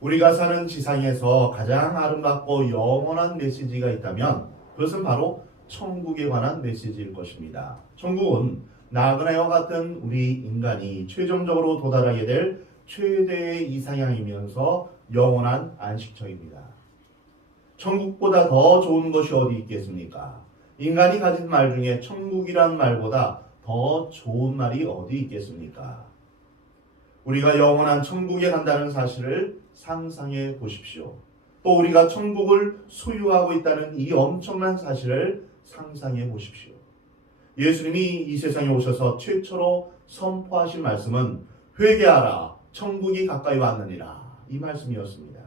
우리가 사는 지상에서 가장 아름답고 영원한 메시지가 있다면 그것은 바로 천국에 관한 메시지일 것입니다. 천국은 나그네와 같은 우리 인간이 최종적으로 도달하게 될 최대의 이상향이면서 영원한 안식처입니다. 천국보다 더 좋은 것이 어디 있겠습니까? 인간이 가진 말 중에 천국이란 말보다 더 좋은 말이 어디 있겠습니까? 우리가 영원한 천국에 간다는 사실을 상상해 보십시오. 또 우리가 천국을 소유하고 있다는 이 엄청난 사실을 상상해 보십시오. 예수님이 이 세상에 오셔서 최초로 선포하신 말씀은 회개하라, 천국이 가까이 왔느니라, 이 말씀이었습니다.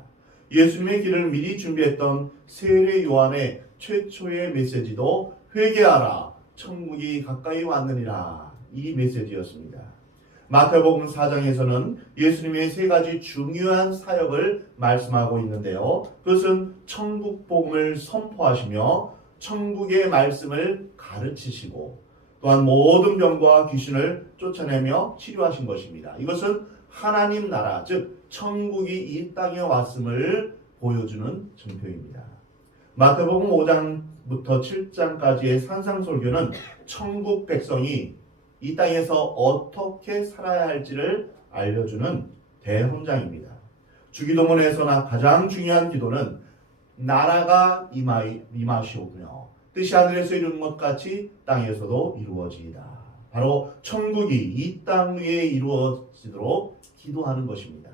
예수님의 길을 미리 준비했던 세례 요한의 최초의 메시지도 회개하라, 천국이 가까이 왔느니라, 이 메시지였습니다. 마태복음 4장에서는 예수님의 세 가지 중요한 사역을 말씀하고 있는데요. 그것은 천국 복음을 선포하시며 천국의 말씀을 가르치시고 또한 모든 병과 귀신을 쫓아내며 치료하신 것입니다. 이것은 하나님 나라, 즉 천국이 이 땅에 왔음을 보여주는 증표입니다. 마태복음 5장부터 7장까지의 산상설교는 천국 백성이 이 땅에서 어떻게 살아야 할지를 알려주는 대헌장입니다. 주기도문에서나 가장 중요한 기도는 나라가 임하시오며 뜻이 하늘에서 이루는 것 같이 땅에서도 이루어지이다. 바로 천국이 이 땅 위에 이루어지도록 기도하는 것입니다.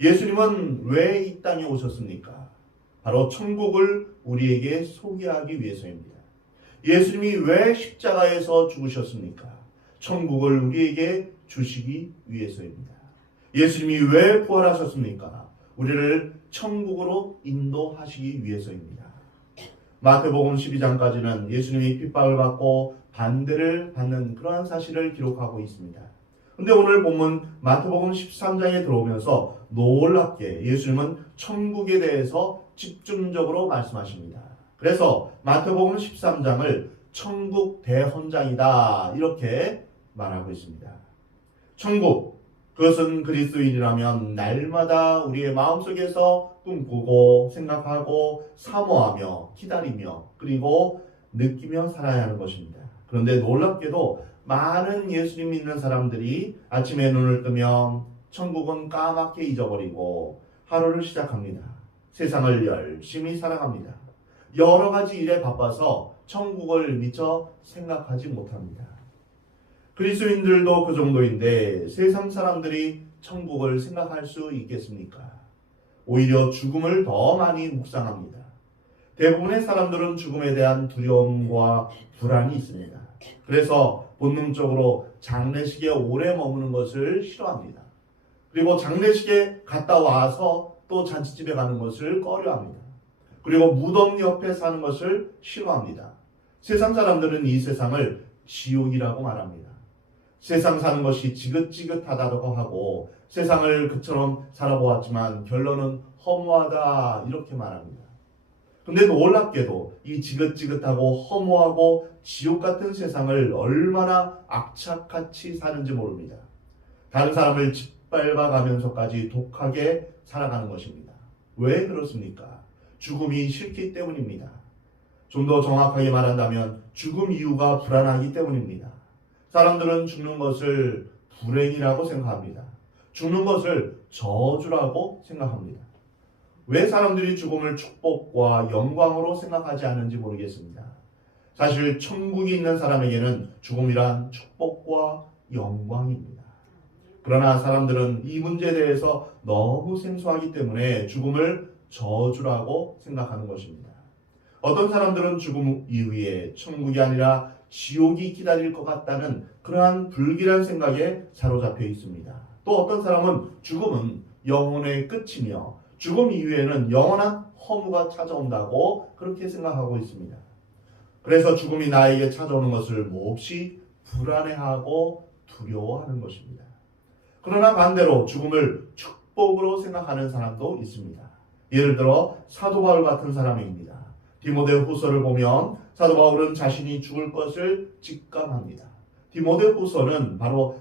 예수님은 왜 이 땅에 오셨습니까? 바로 천국을 우리에게 소개하기 위해서입니다. 예수님이 왜 십자가에서 죽으셨습니까? 천국을 우리에게 주시기 위해서입니다. 예수님이 왜 부활하셨습니까? 우리를 천국으로 인도하시기 위해서입니다. 마태복음 12장까지는 예수님이 핍박을 받고 반대를 받는 그러한 사실을 기록하고 있습니다. 그런데 오늘 본문 마태복음 13장에 들어오면서 놀랍게 예수님은 천국에 대해서 집중적으로 말씀하십니다. 그래서 마태복음 13장을 천국 대헌장이다 이렇게 말하고 있습니다. 천국, 그것은 그리스도인이라면 날마다 우리의 마음속에서 꿈꾸고 생각하고 사모하며 기다리며 그리고 느끼며 살아야 하는 것입니다. 그런데 놀랍게도 많은 예수님 믿는 사람들이 아침에 눈을 뜨면 천국은 까맣게 잊어버리고 하루를 시작합니다. 세상을 열심히 살아갑니다. 여러 가지 일에 바빠서 천국을 미처 생각하지 못합니다. 그리스도인들도 그 정도인데 세상 사람들이 천국을 생각할 수 있겠습니까? 오히려 죽음을 더 많이 묵상합니다. 대부분의 사람들은 죽음에 대한 두려움과 불안이 있습니다. 그래서 본능적으로 장례식에 오래 머무는 것을 싫어합니다. 그리고 장례식에 갔다 와서 또 잔치집에 가는 것을 꺼려합니다. 그리고 무덤 옆에 사는 것을 싫어합니다. 세상 사람들은 이 세상을 지옥이라고 말합니다. 세상 사는 것이 지긋지긋하다고 하고 세상을 그처럼 살아보았지만 결론은 허무하다 이렇게 말합니다. 그런데 놀랍게도 이 지긋지긋하고 허무하고 지옥 같은 세상을 얼마나 악착같이 사는지 모릅니다. 다른 사람을 짓밟아가면서까지 독하게 살아가는 것입니다. 왜 그렇습니까? 죽음이 싫기 때문입니다. 좀 더 정확하게 말한다면 죽음 이유가 불안하기 때문입니다. 사람들은 죽는 것을 불행이라고 생각합니다. 죽는 것을 저주라고 생각합니다. 왜 사람들이 죽음을 축복과 영광으로 생각하지 않는지 모르겠습니다. 사실 천국이 있는 사람에게는 죽음이란 축복과 영광입니다. 그러나 사람들은 이 문제에 대해서 너무 생소하기 때문에 죽음을 저주라고 생각하는 것입니다. 어떤 사람들은 죽음 이후에 천국이 아니라 지옥이 기다릴 것 같다는 그러한 불길한 생각에 사로잡혀 있습니다. 또 어떤 사람은 죽음은 영혼의 끝이며 죽음 이후에는 영원한 허무가 찾아온다고 그렇게 생각하고 있습니다. 그래서 죽음이 나에게 찾아오는 것을 몹시 불안해하고 두려워하는 것입니다. 그러나 반대로 죽음을 축복으로 생각하는 사람도 있습니다. 예를 들어 사도 바울 같은 사람입니다. 디모데후서를 보면 사도 바울은 자신이 죽을 것을 직감합니다. 디모데후서는 바로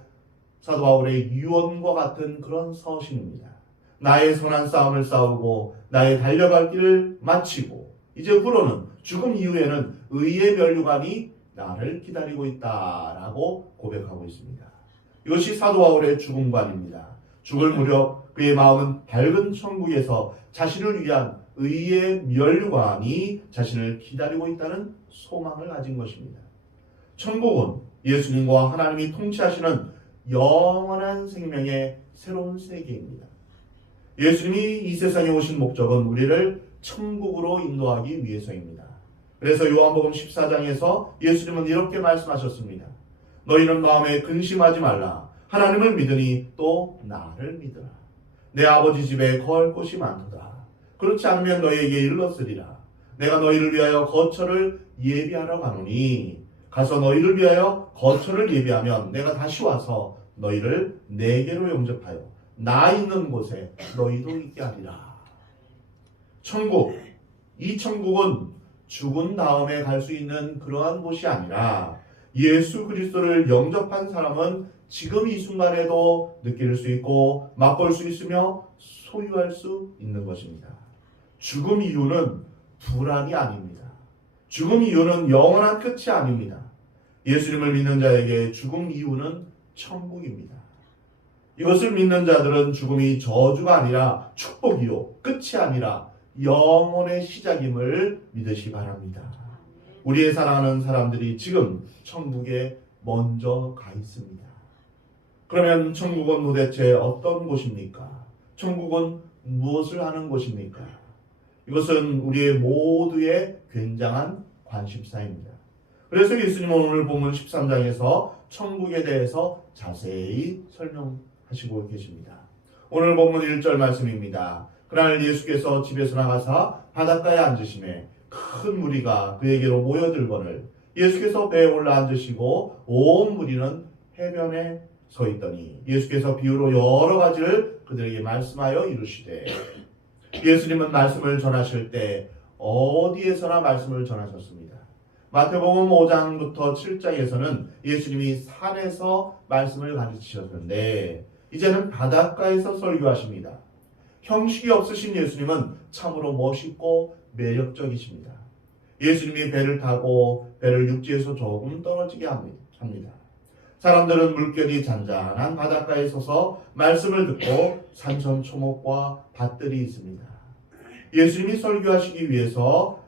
사도 바울의 유언과 같은 그런 서신입니다. 나의 선한 싸움을 싸우고 나의 달려갈 길을 마치고 이제 후로는 죽음 이후에는 의의 면류관이 나를 기다리고 있다라고 고백하고 있습니다. 이것이 사도 바울의 죽음관입니다. 죽을 무렵 그의 마음은 밝은 천국에서 자신을 위한 의의 면류관이 자신을 기다리고 있다는 소망을 가진 것입니다. 천국은 예수님과 하나님이 통치하시는 영원한 생명의 새로운 세계입니다. 예수님이 이 세상에 오신 목적은 우리를 천국으로 인도하기 위해서입니다. 그래서 요한복음 14장에서 예수님은 이렇게 말씀하셨습니다. 너희는 마음에 근심하지 말라. 하나님을 믿으니 또 나를 믿으라. 내 아버지 집에 거할 곳이 많도다. 그렇지 않으면 너희에게 일렀으리라. 내가 너희를 위하여 거처를 예비하러 가노니 가서 너희를 위하여 거처를 예비하면 내가 다시 와서 너희를 내게로 영접하여 나 있는 곳에 너희도 있게 하리라. 천국, 이 천국은 죽은 다음에 갈 수 있는 그러한 곳이 아니라 예수 그리스도를 영접한 사람은 지금 이 순간에도 느낄 수 있고 맛볼 수 있으며 소유할 수 있는 것입니다. 죽음 이유는 불안이 아닙니다. 죽음 이유는 영원한 끝이 아닙니다. 예수님을 믿는 자에게 죽음 이유는 천국입니다. 이것을 믿는 자들은 죽음이 저주가 아니라 축복이요 끝이 아니라 영원의 시작임을 믿으시 바랍니다. 우리의 사랑하는 사람들이 지금 천국에 먼저 가 있습니다. 그러면 천국은 도대체 어떤 곳입니까? 천국은 무엇을 하는 곳입니까? 이것은 우리의 모두의 굉장한 관심사입니다. 그래서 예수님은 오늘 본문 13장에서 천국에 대해서 자세히 설명하시고 계십니다. 오늘 본문 1절 말씀입니다. 그날 예수께서 집에서 나가사 바닷가에 앉으시매 큰 무리가 그에게로 모여들거늘 예수께서 배에 올라 앉으시고 온 무리는 해변에 서 있더니 예수께서 비유로 여러 가지를 그들에게 말씀하여 이르시되 예수님은 말씀을 전하실 때 어디에서나 말씀을 전하셨습니다. 마태복음 5장부터 7장에서는 예수님이 산에서 말씀을 가르치셨는데 이제는 바닷가에서 설교하십니다. 형식이 없으신 예수님은 참으로 멋있고 매력적이십니다. 예수님이 배를 타고 배를 육지에서 조금 떨어지게 합니다. 사람들은 물결이 잔잔한 바닷가에 서서 말씀을 듣고 산천초목과 밭들이 있습니다. 예수님이 설교하시기 위해서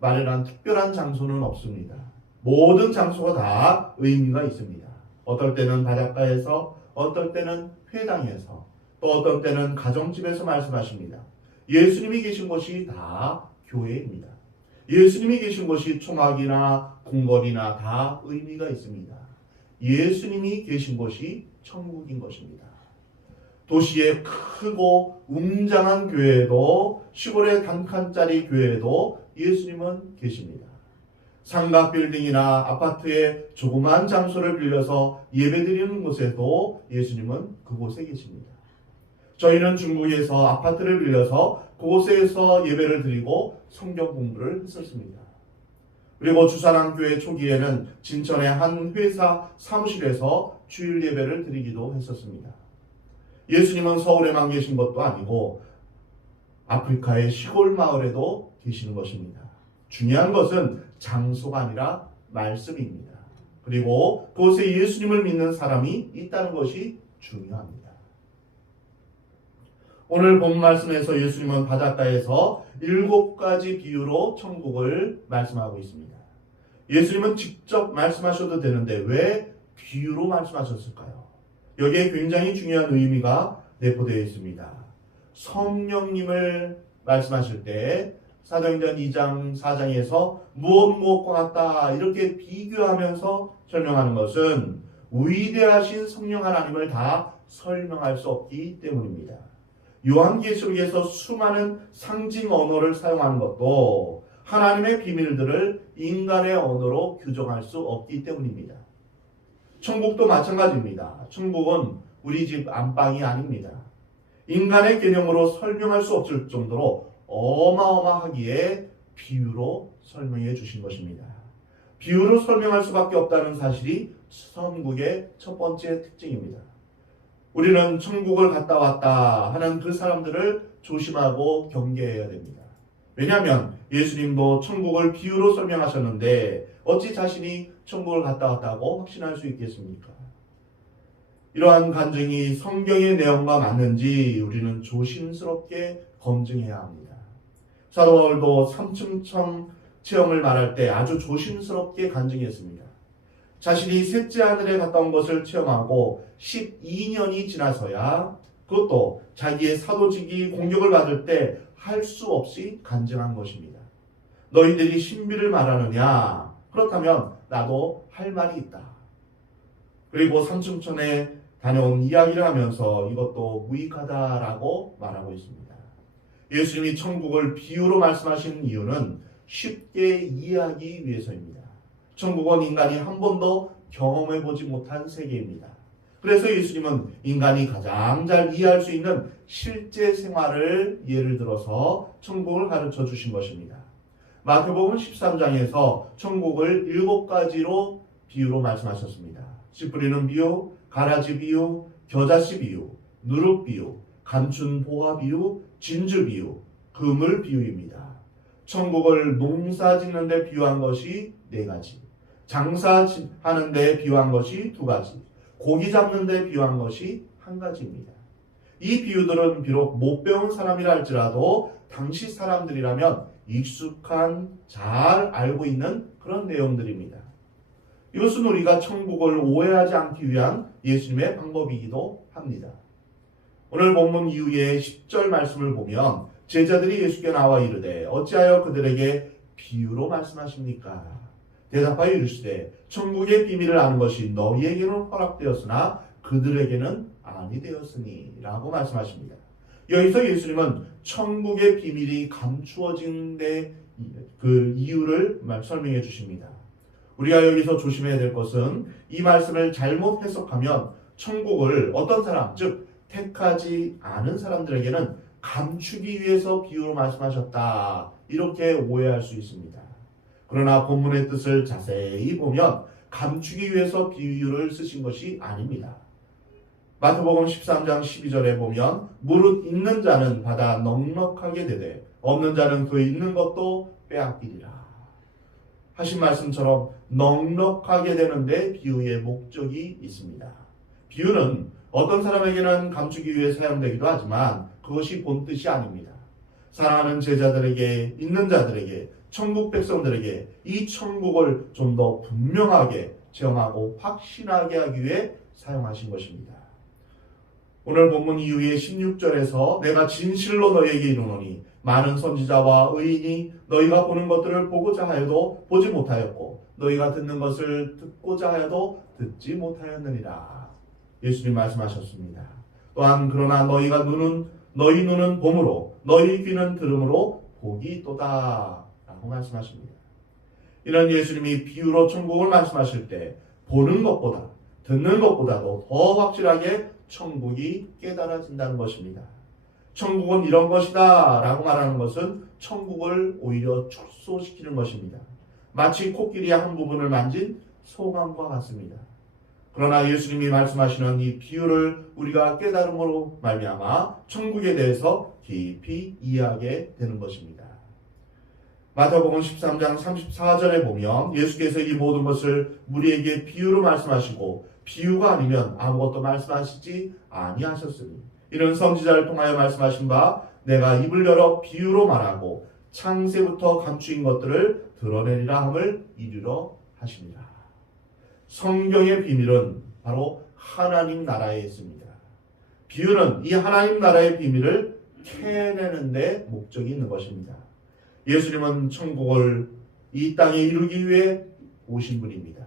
마련한 특별한 장소는 없습니다. 모든 장소가 다 의미가 있습니다. 어떨 때는 바닷가에서, 어떨 때는 회당에서, 또 어떤 때는 가정집에서 말씀하십니다. 예수님이 계신 곳이 다 교회입니다. 예수님이 계신 곳이 초막이나 궁궐이나 다 의미가 있습니다. 예수님이 계신 곳이 천국인 것입니다. 도시의 크고 웅장한 교회에도 시골의 단칸짜리 교회에도 예수님은 계십니다. 삼각 빌딩이나 아파트의 조그만 장소를 빌려서 예배드리는 곳에도 예수님은 그곳에 계십니다. 저희는 중국에서 아파트를 빌려서 그곳에서 예배를 드리고 성경 공부를 했었습니다. 그리고 주산항교회 초기에는 진천의 한 회사 사무실에서 주일 예배를 드리기도 했었습니다. 예수님은 서울에만 계신 것도 아니고 아프리카의 시골 마을에도 계시는 것입니다. 중요한 것은 장소가 아니라 말씀입니다. 그리고 그곳에 예수님을 믿는 사람이 있다는 것이 중요합니다. 오늘 본 말씀에서 예수님은 바닷가에서 7가지 비유로 천국을 말씀하고 있습니다. 예수님은 직접 말씀하셔도 되는데 왜 비유로 말씀하셨을까요? 여기에 굉장히 중요한 의미가 내포되어 있습니다. 성령님을 말씀하실 때 사도행전 2장 4장에서 무엇과 같다 이렇게 비교하면서 설명하는 것은 위대하신 성령 하나님을 다 설명할 수 없기 때문입니다. 요한계시록에서 수많은 상징 언어를 사용하는 것도 하나님의 비밀들을 인간의 언어로 규정할 수 없기 때문입니다. 천국도 마찬가지입니다. 천국은 우리 집 안방이 아닙니다. 인간의 개념으로 설명할 수 없을 정도로 어마어마하기에 비유로 설명해 주신 것입니다. 비유로 설명할 수밖에 없다는 사실이 천국의 첫 번째 특징입니다. 우리는 천국을 갔다 왔다 하는 그 사람들을 조심하고 경계해야 됩니다. 왜냐하면 예수님도 천국을 비유로 설명하셨는데 어찌 자신이 천국을 갔다 왔다고 확신할 수 있겠습니까? 이러한 간증이 성경의 내용과 맞는지 우리는 조심스럽게 검증해야 합니다. 사도 바울도 삼층청 체험을 말할 때 아주 조심스럽게 간증했습니다. 자신이 셋째 하늘에 갔다 온 것을 체험하고 12년이 지나서야 그것도 자기의 사도직이 공격을 받을 때 할 수 없이 간증한 것입니다. 너희들이 신비를 말하느냐? 그렇다면 나도 할 말이 있다. 그리고 삼층천에 다녀온 이야기를 하면서 이것도 무익하다라고 말하고 있습니다. 예수님이 천국을 비유로 말씀하신 이유는 쉽게 이해하기 위해서입니다. 천국은 인간이 한 번도 경험해보지 못한 세계입니다. 그래서 예수님은 인간이 가장 잘 이해할 수 있는 실제 생활을 예를 들어서 천국을 가르쳐 주신 것입니다. 마태복음 13장에서 천국을 7가지로 비유로 말씀하셨습니다. 씨 뿌리는 비유, 가라지 비유, 겨자씨 비유, 누룩 비유, 감춘 보화 비유, 진주 비유, 그물 비유입니다. 천국을 농사 짓는 데 비유한 것이 4가지, 장사하는 데 비유한 것이 2가지, 고기 잡는 데 비유한 것이 1가지입니다. 이 비유들은 비록 못 배운 사람이라 할지라도 당시 사람들이라면 익숙한, 잘 알고 있는 그런 내용들입니다. 이것은 우리가 천국을 오해하지 않기 위한 예수님의 방법이기도 합니다. 오늘 본문 이후의 10절 말씀을 보면 제자들이 예수께 나와 이르되 어찌하여 그들에게 비유로 말씀하십니까? 대답하여 이르시되 천국의 비밀을 아는 것이 너희에게는 허락되었으나 그들에게는 아니 되었으니 라고 말씀하십니다. 여기서 예수님은 천국의 비밀이 감추어진 데 그 이유를 설명해 주십니다. 우리가 여기서 조심해야 될 것은 이 말씀을 잘못 해석하면 천국을 어떤 사람, 즉 택하지 않은 사람들에게는 감추기 위해서 비유로 말씀하셨다, 이렇게 오해할 수 있습니다. 그러나 본문의 뜻을 자세히 보면 감추기 위해서 비유를 쓰신 것이 아닙니다. 마태복음 13장 12절에 보면 무릇 있는 자는 받아 넉넉하게 되되 없는 자는 그 있는 것도 빼앗기리라 하신 말씀처럼 넉넉하게 되는데 비유의 목적이 있습니다. 비유는 어떤 사람에게는 감추기 위해 사용되기도 하지만 그것이 본뜻이 아닙니다. 사랑하는 제자들에게, 있는 자들에게, 천국 백성들에게 이 천국을 좀 더 분명하게 체험하고 확신하게 하기 위해 사용하신 것입니다. 오늘 본문 이후에 16절에서 내가 진실로 너희에게 이르노니 많은 선지자와 의인이 너희가 보는 것들을 보고자 하여도 보지 못하였고 너희가 듣는 것을 듣고자 하여도 듣지 못하였느니라. 예수님 말씀하셨습니다. 또한 그러나 너희 눈은 봄으로 너희 귀는 들음으로 복이 있도다 라고 말씀하십니다. 이런 예수님이 비유로 천국을 말씀하실 때 보는 것보다 듣는 것보다도 더 확실하게 천국이 깨달아진다는 것입니다. 천국은 이런 것이다 라고 말하는 것은 천국을 오히려 축소시키는 것입니다. 마치 코끼리의 한 부분을 만진 소감과 같습니다. 그러나 예수님이 말씀하시는 이 비유를 우리가 깨달음으로 말미암아 천국에 대해서 깊이 이해하게 되는 것입니다. 마태복음 13장 34절에 보면 예수께서 이 모든 것을 우리에게 비유로 말씀하시고 비유가 아니면 아무것도 말씀하시지 아니하셨으니 이는 선지자를 통하여 말씀하신 바 내가 입을 열어 비유로 말하고 창세부터 감추인 것들을 드러내리라 함을 이루려 하십니다. 성경의 비밀은 바로 하나님 나라에 있습니다. 비유는 이 하나님 나라의 비밀을 캐내는 데 목적이 있는 것입니다. 예수님은 천국을 이 땅에 이루기 위해 오신 분입니다.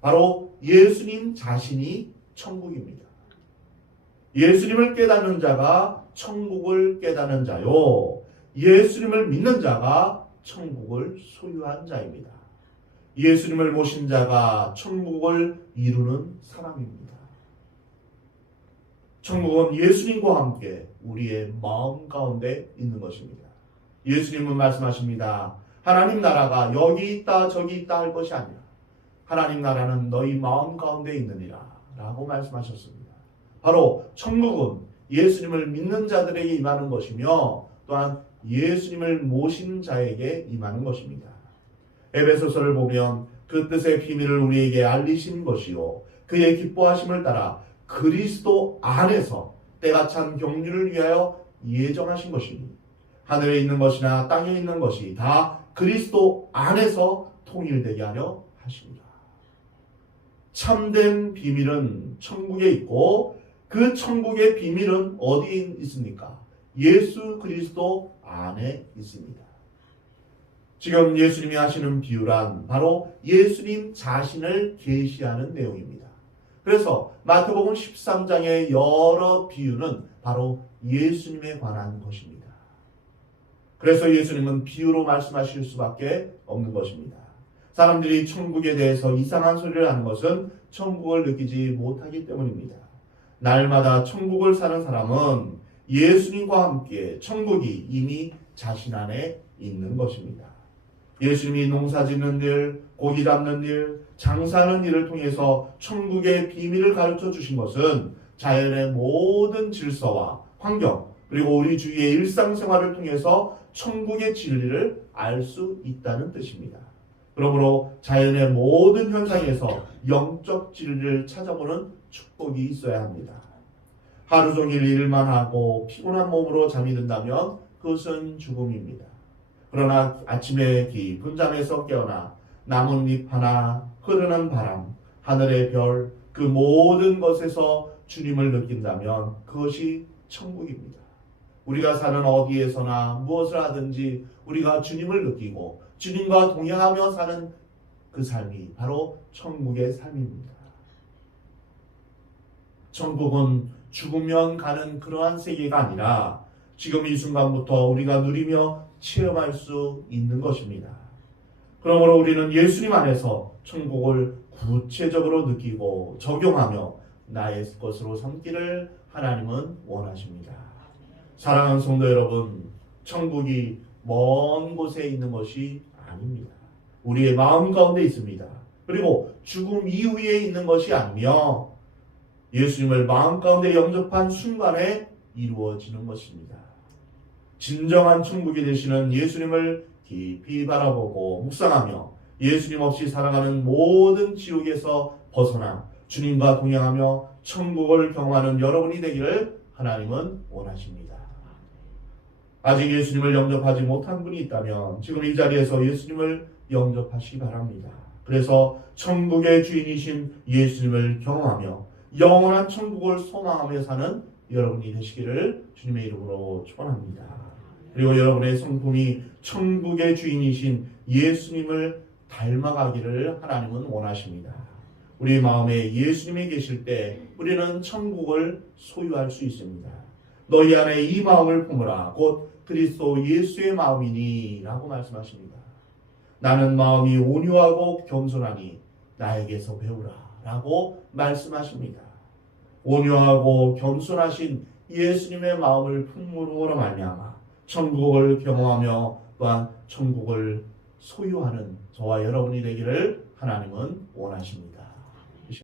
바로 예수님 자신이 천국입니다. 예수님을 깨닫는 자가 천국을 깨닫는 자요. 예수님을 믿는 자가 천국을 소유한 자입니다. 예수님을 모신 자가 천국을 이루는 사람입니다. 천국은 예수님과 함께 우리의 마음 가운데 있는 것입니다. 예수님은 말씀하십니다. 하나님 나라가 여기 있다 저기 있다 할 것이 아니라 하나님 나라는 너희 마음 가운데 있느니라 라고 말씀하셨습니다. 바로 천국은 예수님을 믿는 자들에게 임하는 것이며 또한 예수님을 모신 자에게 임하는 것입니다. 에베소서를 보면 그 뜻의 비밀을 우리에게 알리신 것이요 그의 기뻐하심을 따라 그리스도 안에서 때가 찬 경륜을 위하여 예정하신 것이니 하늘에 있는 것이나 땅에 있는 것이 다 그리스도 안에서 통일되게 하려 하십니다. 참된 비밀은 천국에 있고 그 천국의 비밀은 어디에 있습니까? 예수 그리스도 안에 있습니다. 지금 예수님이 하시는 비유란 바로 예수님 자신을 계시하는 내용입니다. 그래서 마태복음 13장의 여러 비유는 바로 예수님에 관한 것입니다. 그래서 예수님은 비유로 말씀하실 수밖에 없는 것입니다. 사람들이 천국에 대해서 이상한 소리를 하는 것은 천국을 느끼지 못하기 때문입니다. 날마다 천국을 사는 사람은 예수님과 함께 천국이 이미 자신 안에 있는 것입니다. 예수님이 농사 짓는 일, 고기 잡는 일, 장사하는 일을 통해서 천국의 비밀을 가르쳐 주신 것은 자연의 모든 질서와 환경, 그리고 우리 주위의 일상생활을 통해서 천국의 진리를 알 수 있다는 뜻입니다. 그러므로 자연의 모든 현상에서 영적 진리를 찾아보는 축복이 있어야 합니다. 하루 종일 일만 하고 피곤한 몸으로 잠이 든다면 그것은 죽음입니다. 그러나 아침에 깊은 잠에서 깨어나 나뭇잎 하나, 흐르는 바람, 하늘의 별, 그 모든 것에서 주님을 느낀다면 그것이 천국입니다. 우리가 사는 어디에서나 무엇을 하든지 우리가 주님을 느끼고 주님과 동행하며 사는 그 삶이 바로 천국의 삶입니다. 천국은 죽으면 가는 그러한 세계가 아니라 지금 이 순간부터 우리가 누리며 체험할 수 있는 것입니다. 그러므로 우리는 예수님 안에서 천국을 구체적으로 느끼고 적용하며 나의 것으로 삼기를 하나님은 원하십니다. 사랑하는 성도 여러분, 천국이 먼 곳에 있는 것이 아닙니다. 우리의 마음 가운데 있습니다. 그리고 죽음 이후에 있는 것이 아니며 예수님을 마음 가운데 영접한 순간에 이루어지는 것입니다. 진정한 천국이 되시는 예수님을 깊이 바라보고 묵상하며 예수님 없이 살아가는 모든 지옥에서 벗어나 주님과 동행하며 천국을 경험하는 여러분이 되기를 하나님은 원하십니다. 아직 예수님을 영접하지 못한 분이 있다면 지금 이 자리에서 예수님을 영접하시기 바랍니다. 그래서 천국의 주인이신 예수님을 경험하며 영원한 천국을 소망하며 사는 여러분이 되시기를 주님의 이름으로 축원합니다. 그리고 여러분의 성품이 천국의 주인이신 예수님을 닮아가기를 하나님은 원하십니다. 우리 마음에 예수님이 계실 때 우리는 천국을 소유할 수 있습니다. 너희 안에 이 마음을 품으라 곧 그리스도 예수의 마음이니 라고 말씀하십니다. 나는 마음이 온유하고 겸손하니 나에게서 배우라 라고 말씀하십니다. 온유하고 겸손하신 예수님의 마음을 품음으로 말미암아 천국을 경험하며 또한 천국을 소유하는 저와 여러분이 되기를 하나님은 원하십니다.